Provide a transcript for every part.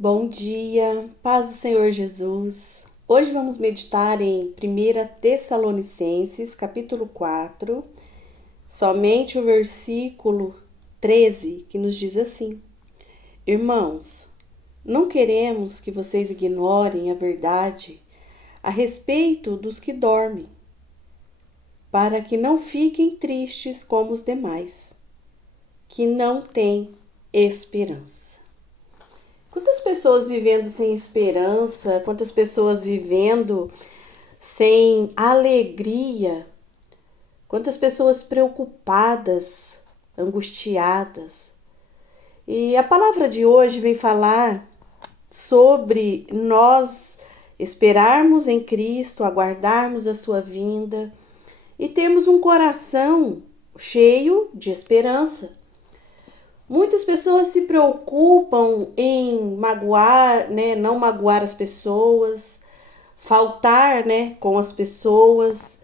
Bom dia, paz do Senhor Jesus. Hoje vamos meditar em 1 Tessalonicenses, capítulo 4, somente o versículo 13, que nos diz assim: Irmãos, não queremos que vocês ignorem a verdade a respeito dos que dormem, para que não fiquem tristes como os demais, que não têm esperança. Quantas pessoas vivendo sem esperança, quantas pessoas vivendo sem alegria, quantas pessoas preocupadas, angustiadas. E a palavra de hoje vem falar sobre nós esperarmos em Cristo, aguardarmos a sua vinda e termos um coração cheio de esperança. Muitas pessoas se preocupam em magoar, não magoar as pessoas, faltar, com as pessoas,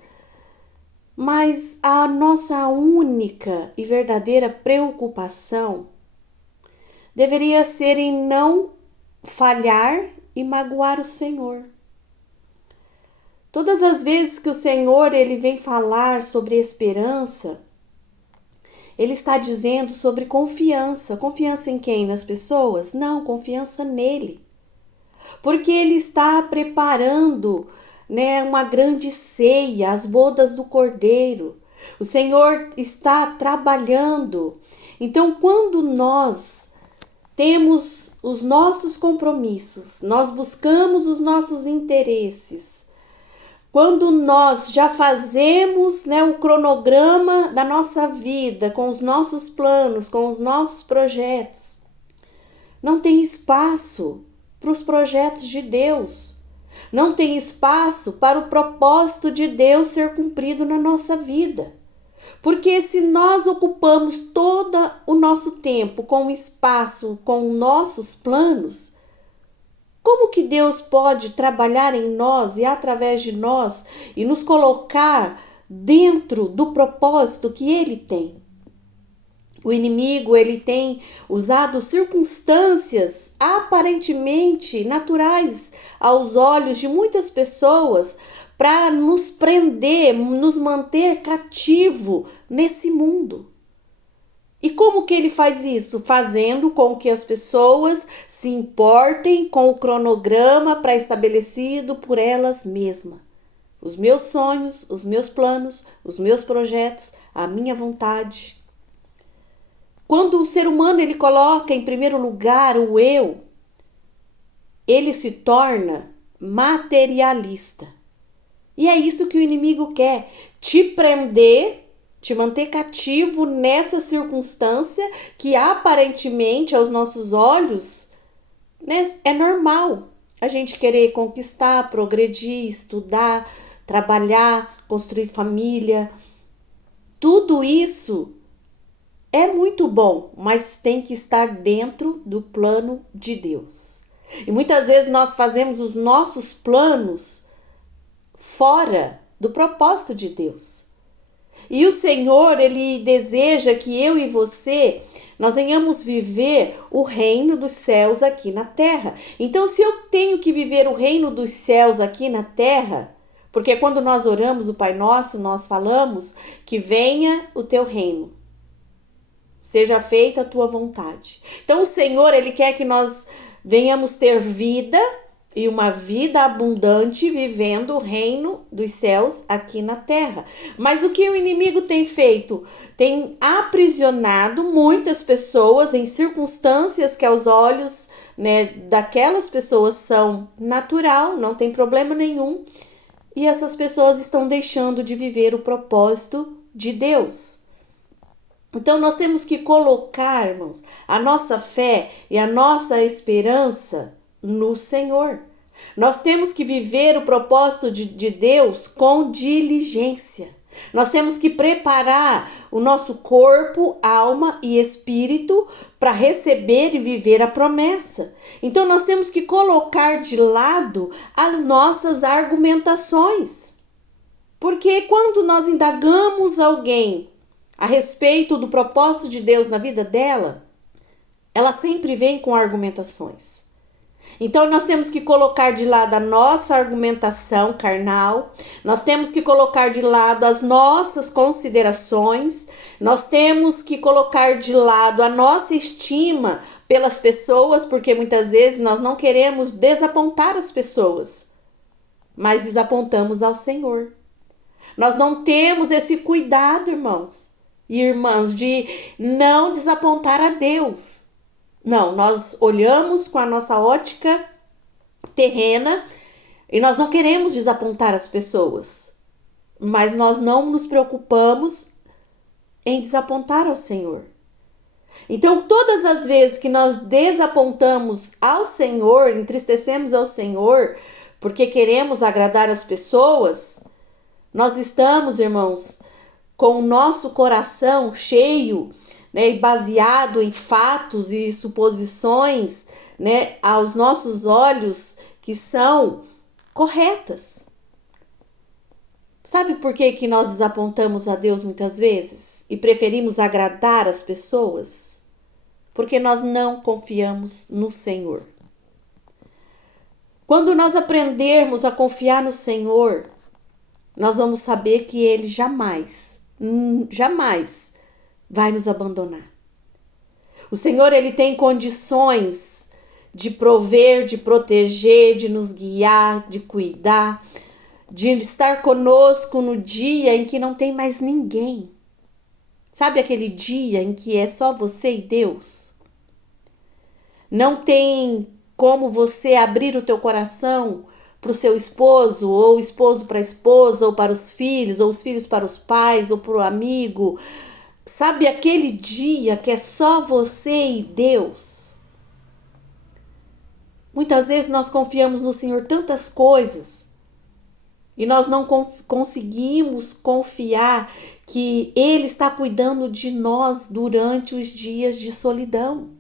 mas a nossa única e verdadeira preocupação deveria ser em não falhar e magoar o Senhor. Todas as vezes que o Senhor ele vem falar sobre esperança, ele está dizendo sobre confiança. Confiança em quem? Nas pessoas? Não, confiança nele. Porque ele está preparando, uma grande ceia, as bodas do Cordeiro. O Senhor está trabalhando. Então, quando nós temos os nossos compromissos, nós buscamos os nossos interesses, quando nós já fazemos o cronograma da nossa vida, com os nossos planos, com os nossos projetos, não tem espaço para os projetos de Deus. Não tem espaço para o propósito de Deus ser cumprido na nossa vida. Porque se nós ocupamos todo o nosso tempo com o espaço, com nossos planos, como que Deus pode trabalhar em nós e através de nós e nos colocar dentro do propósito que Ele tem? O inimigo, ele tem usado circunstâncias aparentemente naturais aos olhos de muitas pessoas para nos prender, nos manter cativo nesse mundo. E como que ele faz isso? Fazendo com que as pessoas se importem com o cronograma pré-estabelecido por elas mesmas. Os meus sonhos, os meus planos, os meus projetos, a minha vontade. Quando o ser humano ele coloca em primeiro lugar o eu, ele se torna materialista. E é isso que o inimigo quer, te prender, te manter cativo nessa circunstância que aparentemente aos nossos olhos, é normal. A gente querer conquistar, progredir, estudar, trabalhar, construir família. Tudo isso é muito bom, mas tem que estar dentro do plano de Deus. E muitas vezes nós fazemos os nossos planos fora do propósito de Deus. E o Senhor, ele deseja que eu e você, nós venhamos viver o reino dos céus aqui na terra. Então, se eu tenho que viver o reino dos céus aqui na terra, porque quando nós oramos o Pai Nosso, nós falamos que venha o teu reino. Seja feita a tua vontade. Então, o Senhor, ele quer que nós venhamos ter vida e uma vida abundante vivendo o reino dos céus aqui na terra. Mas o que o inimigo tem feito? Tem aprisionado muitas pessoas em circunstâncias que aos olhos daquelas pessoas são natural, não tem problema nenhum. E essas pessoas estão deixando de viver o propósito de Deus. Então, nós temos que colocar, irmãos, a nossa fé e a nossa esperança no Senhor. Nós temos que viver o propósito de Deus com diligência. Nós temos que preparar o nosso corpo, alma e espírito para receber e viver a promessa. Então, nós temos que colocar de lado as nossas argumentações. Porque quando nós indagamos alguém a respeito do propósito de Deus na vida dela, ela sempre vem com argumentações. Então nós temos que colocar de lado a nossa argumentação carnal, nós temos que colocar de lado as nossas considerações, nós temos que colocar de lado a nossa estima pelas pessoas, porque muitas vezes nós não queremos desapontar as pessoas, mas desapontamos ao Senhor. Nós não temos esse cuidado, irmãos e irmãs, de não desapontar a Deus. Não, nós olhamos com a nossa ótica terrena e nós não queremos desapontar as pessoas, mas nós não nos preocupamos em desapontar ao Senhor. Então, todas as vezes que nós desapontamos ao Senhor, entristecemos ao Senhor, porque queremos agradar as pessoas, nós estamos, irmãos, com o nosso coração cheio, né, e baseado em fatos e suposições, né, aos nossos olhos que são corretas. Sabe por que nós desapontamos a Deus muitas vezes e preferimos agradar as pessoas? Porque nós não confiamos no Senhor. Quando nós aprendermos a confiar no Senhor, nós vamos saber que Ele jamais vai nos abandonar. O Senhor, Ele tem condições de prover, de proteger, de nos guiar, de cuidar, de estar conosco no dia em que não tem mais ninguém. Sabe aquele dia em que é só você e Deus? Não tem como você abrir o teu coração para o seu esposo, ou o esposo para a esposa, ou para os filhos, ou os filhos para os pais, ou para o amigo. Sabe aquele dia que é só você e Deus? Muitas vezes nós confiamos no Senhor tantas coisas e nós não conseguimos confiar que Ele está cuidando de nós durante os dias de solidão.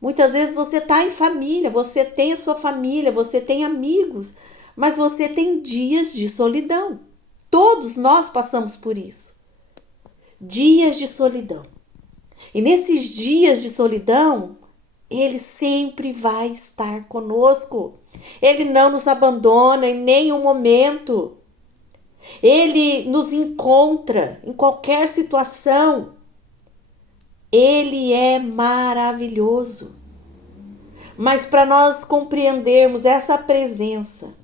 Muitas vezes você está em família, você tem a sua família, você tem amigos, mas você tem dias de solidão. Todos nós passamos por isso. Dias de solidão. E nesses dias de solidão, Ele sempre vai estar conosco. Ele não nos abandona em nenhum momento. Ele nos encontra em qualquer situação. Ele é maravilhoso. Mas para nós compreendermos essa presença,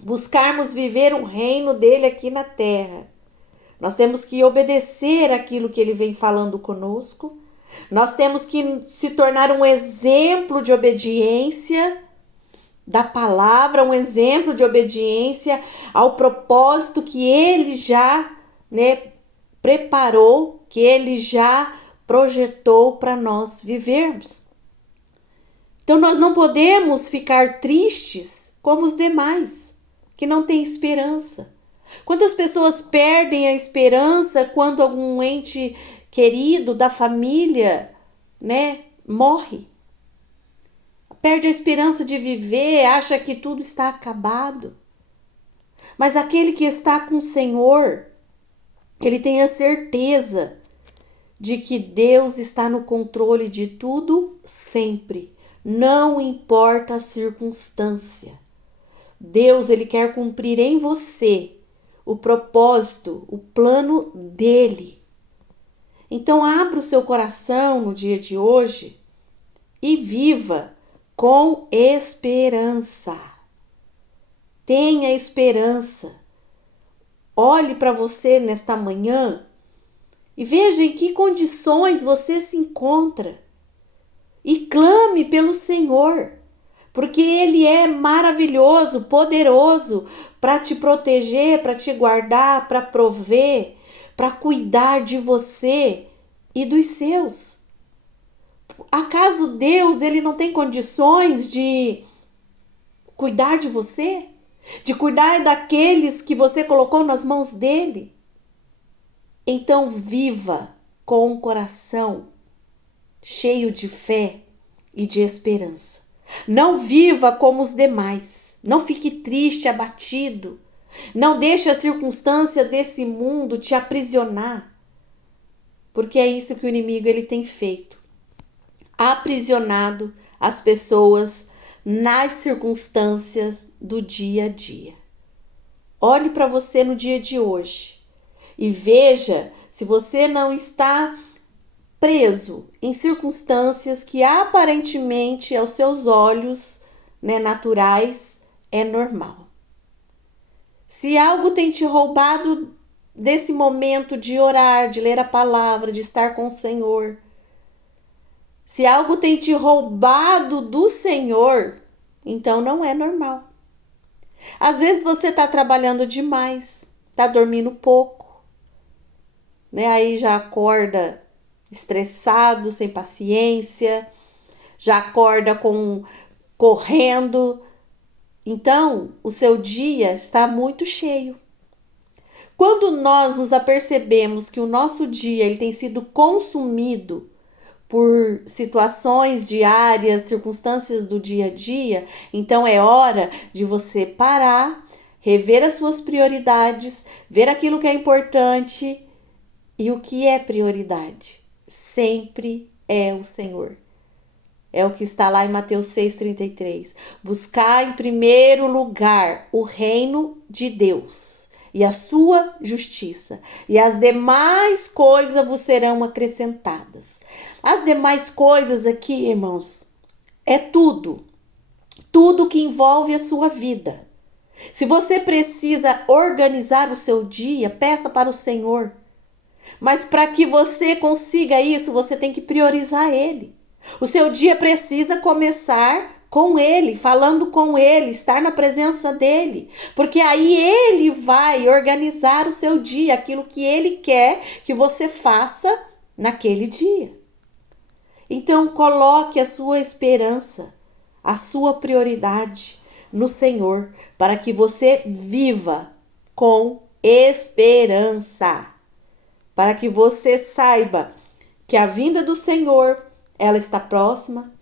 buscarmos viver o reino dele aqui na terra, nós temos que obedecer aquilo que ele vem falando conosco. Nós temos que se tornar um exemplo de obediência da palavra, um exemplo de obediência ao propósito que ele já, preparou, que ele já projetou para nós vivermos. Então nós não podemos ficar tristes como os demais, que não têm esperança. Quantas pessoas perdem a esperança quando algum ente querido da família, morre? Perde a esperança de viver, acha que tudo está acabado. Mas aquele que está com o Senhor, ele tem a certeza de que Deus está no controle de tudo sempre. Não importa a circunstância. Deus, ele quer cumprir em você o propósito, o plano dele. Então abra o seu coração no dia de hoje e viva com esperança. Tenha esperança. Olhe para você nesta manhã e veja em que condições você se encontra. E clame pelo Senhor, porque Ele é maravilhoso, poderoso para te proteger, para te guardar, para prover, para cuidar de você e dos seus. Acaso Deus, ele não tem condições de cuidar de você? De cuidar daqueles que você colocou nas mãos dele? Então viva com o coração cheio de fé e de esperança. Não viva como os demais. Não fique triste, abatido. Não deixe a circunstância desse mundo te aprisionar. Porque é isso que o inimigo ele tem feito. aprisionado as pessoas nas circunstâncias do dia a dia. Olhe para você no dia de hoje e veja se você não está preso em circunstâncias que aparentemente aos seus olhos, naturais, é normal. Se algo tem te roubado desse momento de orar, de ler a palavra, de estar com o Senhor, se algo tem te roubado do Senhor, então não é normal. Às vezes você está trabalhando demais, está dormindo pouco, Aí já acorda estressado, sem paciência, já acorda correndo. Então, o seu dia está muito cheio. Quando nós nos apercebemos que o nosso dia ele tem sido consumido por situações diárias, circunstâncias do dia a dia, então é hora de você parar, rever as suas prioridades, ver aquilo que é importante e o que é prioridade. Sempre é o Senhor. É o que está lá em Mateus 6,33. Buscar em primeiro lugar o reino de Deus e a sua justiça, e as demais coisas vos serão acrescentadas. As demais coisas aqui, irmãos, é tudo que envolve a sua vida. Se você precisa organizar o seu dia, peça para o Senhor. Mas para que você consiga isso, você tem que priorizar Ele. O seu dia precisa começar com Ele, falando com Ele, estar na presença dEle. Porque aí Ele vai organizar o seu dia, aquilo que Ele quer que você faça naquele dia. Então coloque a sua esperança, a sua prioridade no Senhor, para que você viva com esperança. Para que você saiba que a vinda do Senhor, ela está próxima,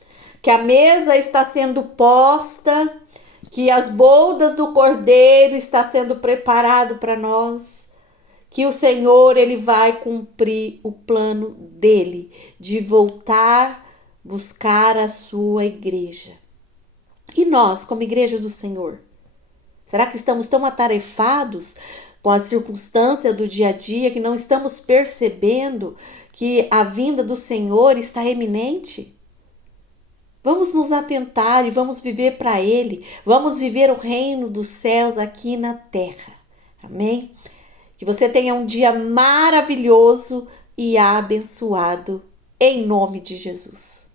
que a mesa está sendo posta, que as boldas do Cordeiro está sendo preparado para nós, que o Senhor ele vai cumprir o plano dele de voltar buscar a sua igreja. E nós, como igreja do Senhor, será que estamos tão atarefados com a circunstância do dia a dia que não estamos percebendo que a vinda do Senhor está iminente? Vamos nos atentar e vamos viver para Ele. Vamos viver o reino dos céus aqui na terra. Amém? Que você tenha um dia maravilhoso e abençoado em nome de Jesus.